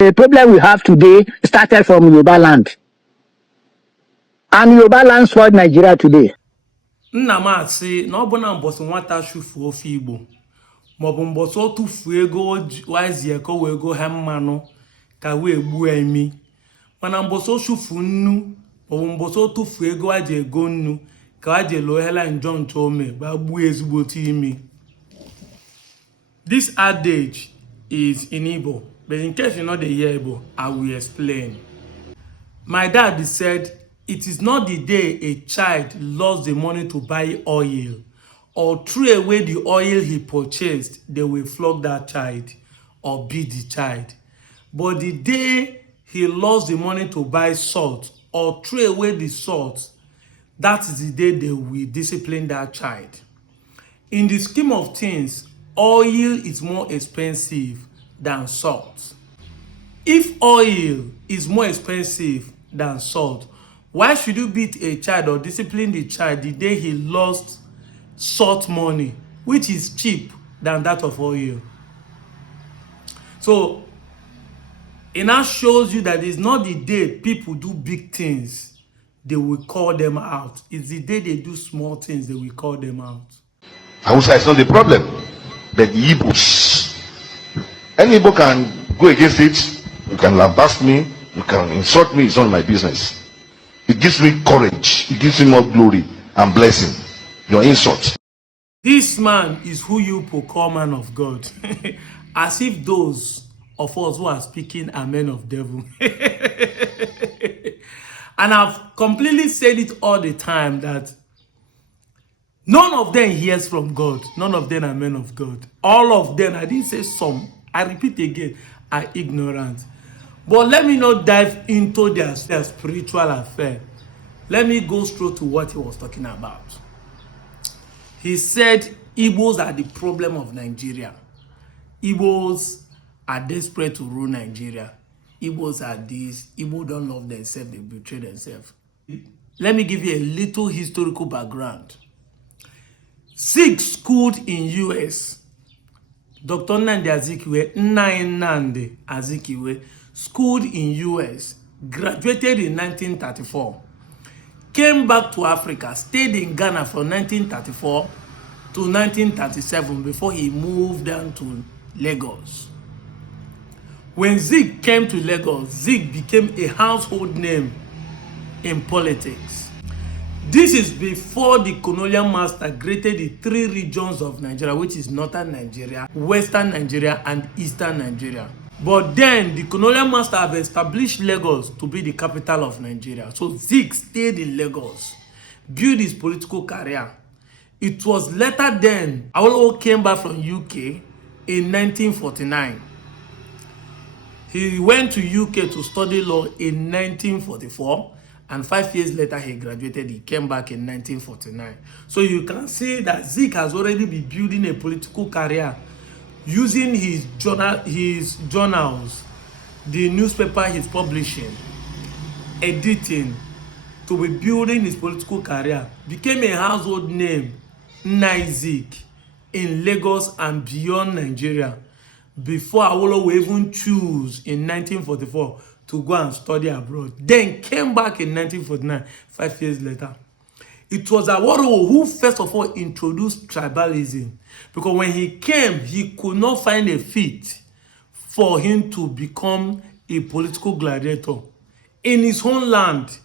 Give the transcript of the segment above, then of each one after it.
The problem we have today started from Yoruba land. And Yoruba land spoiled Nigeria today. Nna m asị na ọ bụ na mbọsị nwata shufuo ofe Igbo maọbụ mbọsị o tufuo ego wazie ka o wee go ha mmanụ ka wee gbuo emi, mana mbọsị o shufu nnu maọbụ mbọsị o tufuo ego waji ego nnu ka waji elo hela njọ nchọ ome ba gbuo ezigbote imi. This adage is in Igbo, but in case you know the hear Igbo, I will explain. My dad said, it is not the day a child lost the money to buy oil or threw away the oil he purchased, they will flog that child or beat the child. But the day he lost the money to buy salt or threw away the salt, that is the day they will discipline that child. In the scheme of things, oil is more expensive than salt. If oil is more expensive than salt, why should you beat a child or discipline the child the day he lost salt money, which is cheap than that of oil? So it now shows you that it's not the day people do big things they will call them out. It's the day they do small things they will call them out. Hausa is not the problem, but the Igbos. Any Igbo can go against it. You can lambast me, you can insult me, it's not my business. It gives me courage, it gives me more glory and blessing. Your insult. This man is who you call man of God. As if those of us who are speaking are men of devil. And I've completely said it all the time that none of them hears from God. None of them are men of God. All of them, I didn't say some, I repeat again, are ignorant. But let me not dive into their spiritual affair. Let me go straight to what he was talking about. He said Igbos are the problem of Nigeria. Igbos are desperate to rule Nigeria. Igbos are this. Igbos don't love themselves. They betray themselves. Let me give you a little historical background. Zik schooled in US. Dr. Nnamdi Azikiwe, Nnamdi Azikiwe, schooled in US, graduated in 1934, came back to Africa, stayed in Ghana from 1934 to 1937 before he moved down to Lagos. When Zik came to Lagos, Zik became a household name in politics. This is before the colonial master created the three regions of Nigeria, which is Northern Nigeria, Western Nigeria, and Eastern Nigeria. But then the colonial master have established Lagos to be the capital of Nigeria. So Zik stayed in Lagos, built his political career. It was later then Awolowo came back from UK in 1949. He went to UK to study law in 1944, and 5 years later he graduated. He came back in 1949. So you can see that Zik has already been building a political career using his journals, the newspaper he's publishing, editing, to be building his political career. Became a household name, Zik, in Lagos and beyond Nigeria, before Awolowo even choose in 1944 to go and study abroad. Then came back in 1949, 5 years later. It was Awolowo who first of all introduced tribalism, because when he came, he could not find a fit for him to become a political gladiator in his own land.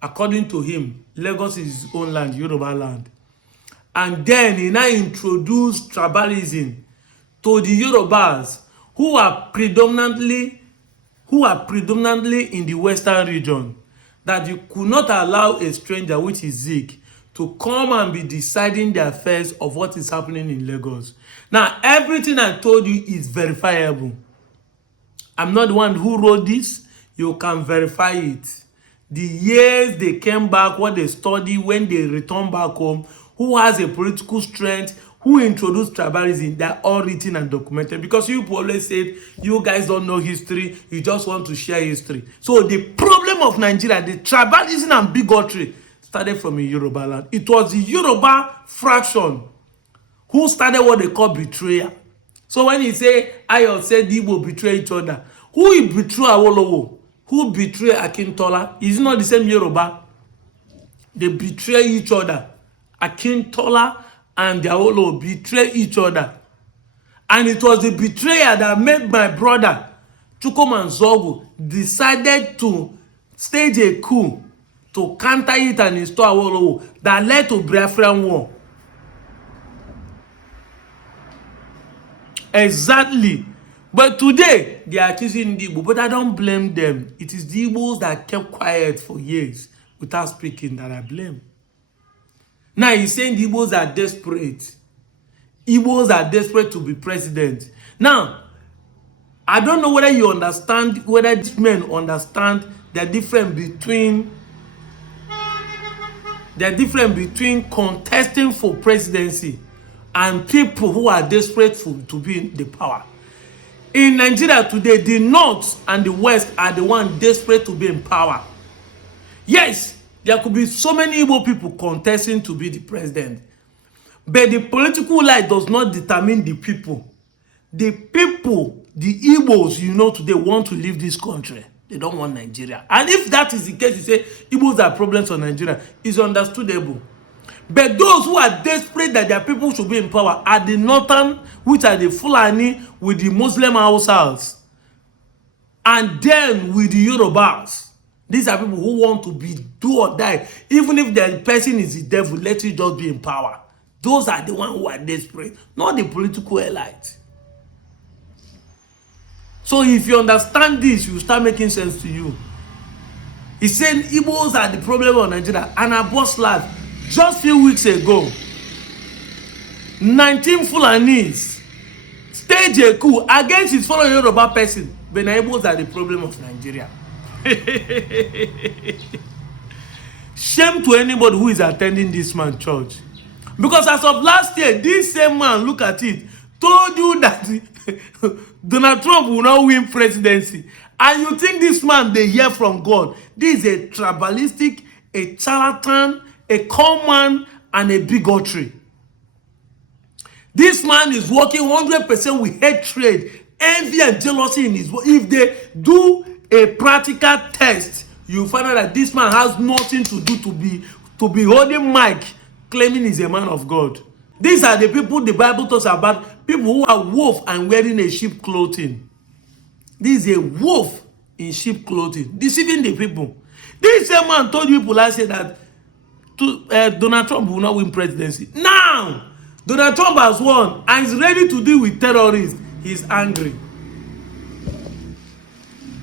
According to him, Lagos is his own land, Yoruba land. And then he now introduced tribalism to the Yorubas, who are predominantly in the Western region, that you could not allow a stranger, which is Zik, to come and be deciding the affairs of what is happening in Lagos. Now, everything I told you is verifiable. I'm not the one who wrote this. You can verify it. The years they came back, what they studied, when they returned back home, who has a political strength, who introduced tribalism, they're all written and documented. Because you always said, you guys don't know history, you just want to share history. So the problem of Nigeria, the tribalism and bigotry, started from a Yoruba land. It was the Yoruba fraction who started what they call betrayal. So when you say, Ayo said Igbo betray each other, Who will betray Awolowo? Who betray Akintola? Is it not the same Yoruba? They betray each other. Akintola and Awolowo betray each other. And it was the betrayer that made my brother Chukwuma Zogu decided to stage a coup to counter it and install Awolowo that led to Biafran war. Exactly. But today, they are accusing the Igbo, but I don't blame them. It is the Igbos that kept quiet for years without speaking that I blame. Now he's saying the Igbos are desperate. Igbos are desperate to be president. Now, I don't know whether you understand, whether these men understand the difference between contesting for presidency and people who are desperate to be in the power. In Nigeria today, the North and the West are the ones desperate to be in power. Yes, there could be so many Igbo people contesting to be the president. But the political light does not determine the people. The people, the Igbos, you know, today want to leave this country. They don't want Nigeria. And if that is the case, you say Igbos are problems for Nigeria, it's understandable. But those who are desperate that their people should be in power are the Northern, which are the Fulani with the Muslim households, and then with the Yorubas. These are people who want to be do or die. Even if the person is the devil, let it just be in power. Those are the ones who are desperate, not the political elite. So if you understand this, you start making sense to you. He's saying Igbos are the problem of Nigeria. And I bust life. Just a few weeks ago, 19 Fulanis staged a coup against his fellow Yoruba person. But Igbos are the problem of Nigeria. Shame to anybody who is attending this man's church. Because as of last year, this same man, look at it, told you that Donald Trump will not win presidency. And you think this man, they hear from God. This is a tribalistic, a charlatan, a con man, and a bigotry. This man is working 100% with hatred, envy, and jealousy in his work. If they do a practical test, you find out that this man has nothing to do to be holding mic, claiming he's a man of God. These are the people the Bible talks about, people who are wolf and wearing a sheep clothing. This is a wolf in sheep clothing, deceiving the people. This same man told you people last year that Donald Trump will not win presidency. Now, Donald Trump has won and is ready to deal with terrorists. He's angry.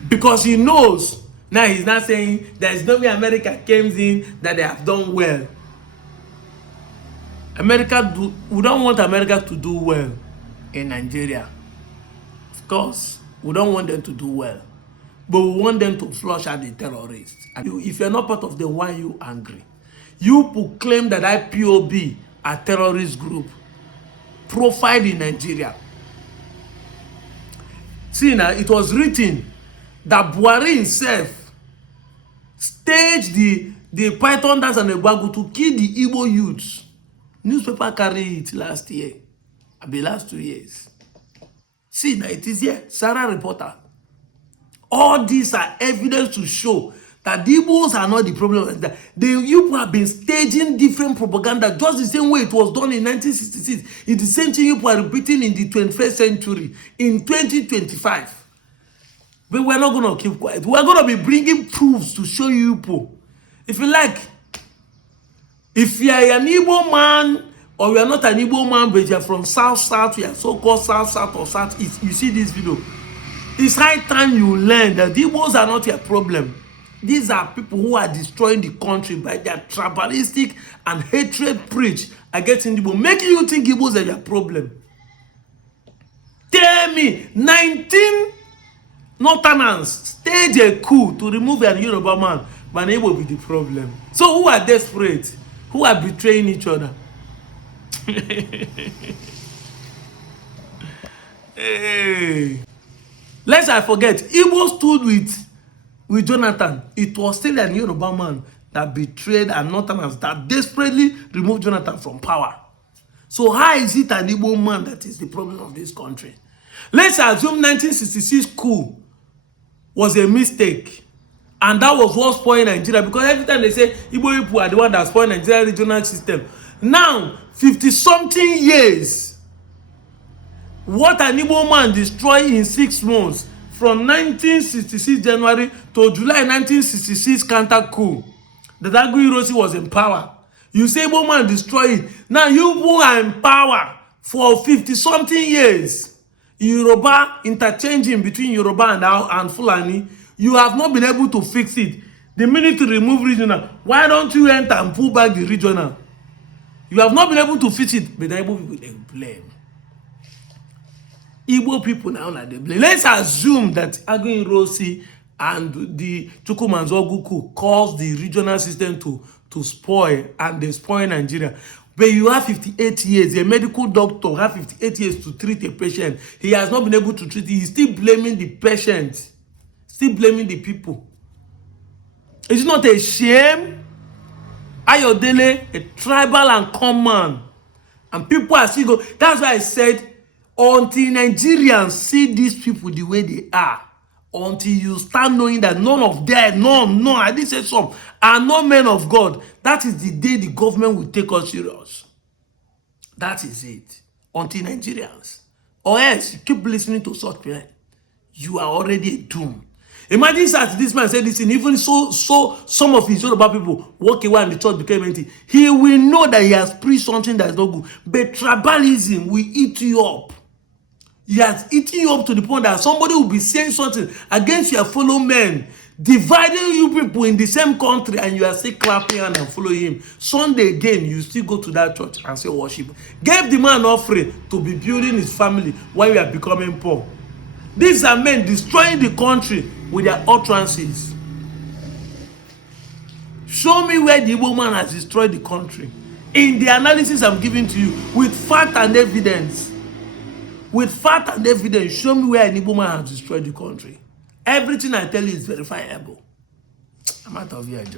Because he knows, now he's not saying there is no way America came in that they have done well. We don't want America to do well in Nigeria. Of course, we don't want them to do well. But we want them to flush out the terrorists. And if you're not part of them, why are you angry? You proclaim that IPOB a terrorist group profiled in Nigeria. See now, it was written that Buhari himself staged the Python dance and the Bagu to kill the Igbo youths. Newspaper carried it last year, the last 2 years. See now, it is here, Sarah reporter. All these are evidence to show that the Igbos are not the problem. The people have been staging different propaganda just the same way it was done in 1966. It's the same thing people are repeating in the 21st century, in 2025. But we're not going to keep quiet. We're going to be bringing proofs to show you people. If you like, if you are an Igbo man, or you are not an Igbo man, but you are from South, you are so-called South or Southeast, you see this video. It's high time you learn that the Igbos are not your problem. These are people who are destroying the country by their tribalistic and hatred preach against Igbo, making you think Igbos are your problem. Tell me, 19 Northerners stage a coup to remove an Yoruba man, but Igbo will be the problem. So who are desperate? Who are betraying each other? Hey. Lest I forget, Igbo stood with Jonathan. It was still an Yoruba man that betrayed and Northerners that desperately removed Jonathan from power. So how is it an Igbo man that is the problem of this country? Let's assume 1966 coup was a mistake. And that was what spoiled Nigeria, because every time they say Igbo people are the one that spoiled Nigeria regional system. Now, 50-something years, what an Igbo man destroyed in 6 months, from 1966 January to July 1966 counter coup, that Hypocrisy was in power. You say Igbo man destroyed it. Now you people are in power for 50-something years. Yoruba interchanging between Yoruba and Fulani. You have not been able to fix it. The minute to remove regional, why don't you enter and pull back the regional? You have not been able to fix it, but the Igbo people, they blame. Igbo people now like they blame. Let's assume that Hypocrisy and the Chukwumanzoguku caused the regional system to spoil, and they spoil Nigeria. But you have 58 years, a medical doctor have 58 years to treat a patient. He has not been able to treat it. He's still blaming the patient, still blaming the people. Is it not a shame? Ayodele, a tribal and common, and people are still going. That's why I said, until Nigerians see these people the way they are, until you start knowing that none of them, none, I didn't say some, are not men of God, that is the day the government will take us serious. That is it. Until Nigerians. Or else, you keep listening to such people, you are already doomed. Imagine that this man said this, and even so some of his Yoruba people walk away and the church became empty. He will know that he has preached something that is not good. But tribalism will eat you up. He has eaten you up to the point that somebody will be saying something against your fellow men, dividing you people in the same country, and you are still clapping and following him. Sunday again, you still go to that church and say worship. Gave the man offering to be building his family while you are becoming poor. These are men destroying the country with their utterances. Show me where the Igbo man has destroyed the country. In the analysis I'm giving to you, with fact and evidence. With fact and evidence, show me where an Igbo man has destroyed the country. Everything I tell you is verifiable. I'm out of here, Joe.